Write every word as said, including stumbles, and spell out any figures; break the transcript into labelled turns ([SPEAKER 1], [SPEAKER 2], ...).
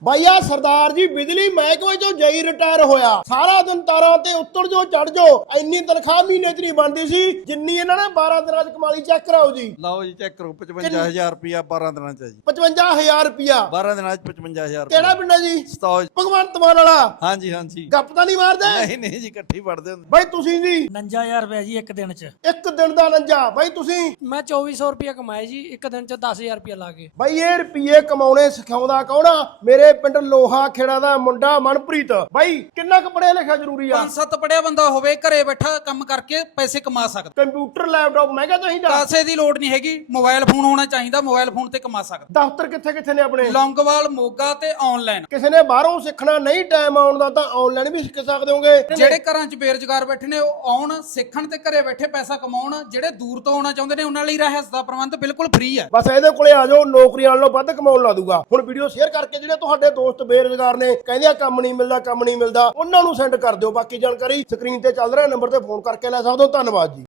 [SPEAKER 1] ਬਾਈ ਆ ਸਰਦਾਰ ਜੀ ਬਿਜਲੀ ਮਹਿਕਮੇ ਚੋਂ ਜਈ ਰਿਟਾਇਰ ਹੋਇਆ। ਸਾਰਾ ਦਿਨ ਤਾਰਾਂ ਤੇ ਉੱਤਰ ਜੋ ਚੜ ਜੋ, ਇੰਨੀ ਤਨਖਾਹ ਮਹੀਨੇ ਚ ਨਹੀਂ ਬਣਦੀ ਸੀ ਜਿੰਨੀ ਇਹਨਾਂ ਨੇ ਬਾਰਾਂ ਦਿਨਾਂ ਚ ਕਮਾਲੀ। ਚੈੱਕ ਕਰਾਓ ਜੀ।
[SPEAKER 2] ਲਓ ਜੀ ਚੈੱਕ ਕਰੋ। ਪਚਵੰਜਾ ਹਜ਼ਾਰ ਰੁਪਇਆ ਬਾਰਾਂ ਦਿਨਾਂ ਚ ਜੀ।
[SPEAKER 1] ਪਚਵੰਜਾ ਹਜ਼ਾਰ ਰੁਪਇਆ
[SPEAKER 2] ਬਾਰਾਂ ਦਿਨਾਂ ਚ ਪਚਵੰਜਾ ਹਜ਼ਾਰ।
[SPEAKER 1] ਕਿਹੜਾ ਪਿੰਡ ਹੈ ਜੀ?
[SPEAKER 2] ਸਤੌਜ।
[SPEAKER 1] ਭਗਵੰਤ ਮਾਨ ਵਾਲਾ।
[SPEAKER 2] ਹਾਂਜੀ ਹਾਂਜੀ।
[SPEAKER 1] ਗੱਪ ਤਾਂ ਨਹੀਂ ਮਾਰਦੇ?
[SPEAKER 2] ਨਹੀਂ ਨਹੀਂ ਜੀ, ਇਕੱਠੀ ਪੜਦੇ ਹੁੰਦੇ।
[SPEAKER 1] ਬਾਈ ਤੁਸੀਂ ਜੀ?
[SPEAKER 3] ਉਣੰਜਾ ਹਜ਼ਾਰ ਰੁਪਏ ਜੀ ਇੱਕ ਦਿਨ ਚ।
[SPEAKER 1] ਇੱਕ ਦਿਨ ਦਾ ਨੰਜਾ। ਬਾਈ ਤੁਸੀਂ?
[SPEAKER 3] ਮੈਂ ਚੌਵੀ ਸੌ ਰੁਪਏ ਕਮਾਏ ਜੀ ਇੱਕ ਦਿਨ ਚ, ਦਸ ਹਜ਼ਾਰ ਰੁਪਏ ਲਾ ਕੇ।
[SPEAKER 1] ਬਾਈ ਇਹ ਰੁਪਏ ਕਮਾਉਣੇ ਸਿਖਾਉਂਦਾ ਕੌਣ ਆ? ਮੇਰੇ ਪਿੰਡ ਲੋਹਾ ਖੇੜਾ ਦਾ ਮੁੰਡਾ ਮਨਪ੍ਰੀਤ। ਬਾਈ ਕਿੰਨਾ ਕੁ ਪੜਿਆ ਲਿਖਿਆ ਜ਼ਰੂਰੀ ਆ?
[SPEAKER 4] ਪੰਜ ਸੱਤ ਪੜਿਆ ਬੰਦਾ ਹੋਵੇ, ਘਰੇ ਬੈਠਾ ਕੰਮ ਕਰਕੇ ਪੈਸੇ ਕਮਾ ਸਕਦਾ।
[SPEAKER 1] ਕੰਪਿਊਟਰ ਲੈਪਟਾਪ ਮਹਿੰਗਾ ਚਾਹੀਦਾ?
[SPEAKER 4] ਪੈਸੇ ਦੀ ਲੋੜ ਨਹੀਂ ਹੈਗੀ, ਮੋਬਾਈਲ ਫੋਨ ਹੋਣਾ ਚਾਹੀਦਾ, ਮੋਬਾਈਲ ਫੋਨ ਤੇ ਕਮਾ ਸਕਦਾ।
[SPEAKER 1] ਦਫ਼ਤਰ ਕਿੱਥੇ ਕਿੱਥੇ ਨੇ ਆਪਣੇ?
[SPEAKER 4] ਲੌਂਗੋਵਾਲ, ਮੋਗਾ ਤੇ ਆਨਲਾਈਨ।
[SPEAKER 1] ਕਿਸੇ ਨੇ ਬਾਹਰੋਂ ਸਿੱਖਣਾ, ਨਹੀਂ ਟਾਈਮ ਆਉਣ ਦਾ, ਤਾਂ ਆਨਲਾਈਨ ਵੀ ਸਿੱਖ ਸਕਦੇ ਹੋਗੇ।
[SPEAKER 4] ਜਿਹੜੇ ਘਰਾਂ 'ਚ ਬੇਰੁਜ਼ਗਾਰ ਬੈਠੇ ਨੇ ਉਹ ਆਉਣ, ਸਿੱਖਣ ਤੇ ਘਰੇ ਬੈਠੇ ਪੈਸਾ ਕਮਾਉਣ। ਜਿਹੜੇ ਦੂਰ ਤੋਂ ਆਉਣਾ ਚਾਹੁੰਦੇ ਨੇ ਉਹਨਾਂ ਲਈ ਰਹਿਸ ਦਾ ਪ੍ਰਬੰਧ ਬਿਲਕੁਲ ਫ੍ਰੀ ਹੈ।
[SPEAKER 1] ਬਸ ਇਹਦੇ ਕੋਲੇ ਆ ਜਾਓ, ਨੌਕਰੀ ਨਾਲੋਂ ਵੱਧ ਕਮਾਉਣ ਲਾ ਦੂਗਾ। ਹੁਣ ਵੀਡੀਓ ਸ਼ੇਅਰ ਕਰਕੇ ਜਿਹੜੇ ਤੁਹਾਡੇ ਦੋਸਤ ਬੇਰੁਜ਼ਗਾਰ ਨੇ, ਕਹਿੰਦੇ ਆ ਕੰਮ ਨਹੀਂ ਮਿਲਦਾ ਕੰਮ ਨਹੀਂ ਮਿਲਦਾ, ਉਹਨਾਂ ਨੂੰ ਸੈਂਡ ਕਰ ਦਿਓ। ਬਾਕੀ ਜਾਣਕਾਰੀ ਸਕਰੀਨ ਤੇ ਚੱਲ ਰਿਹਾ ਨੰਬਰ ਤੇ ਫੋਨ ਕਰਕੇ ਲੈ ਸਕਦੇ ਹੋ। ਧੰਨਵਾਦ ਜੀ।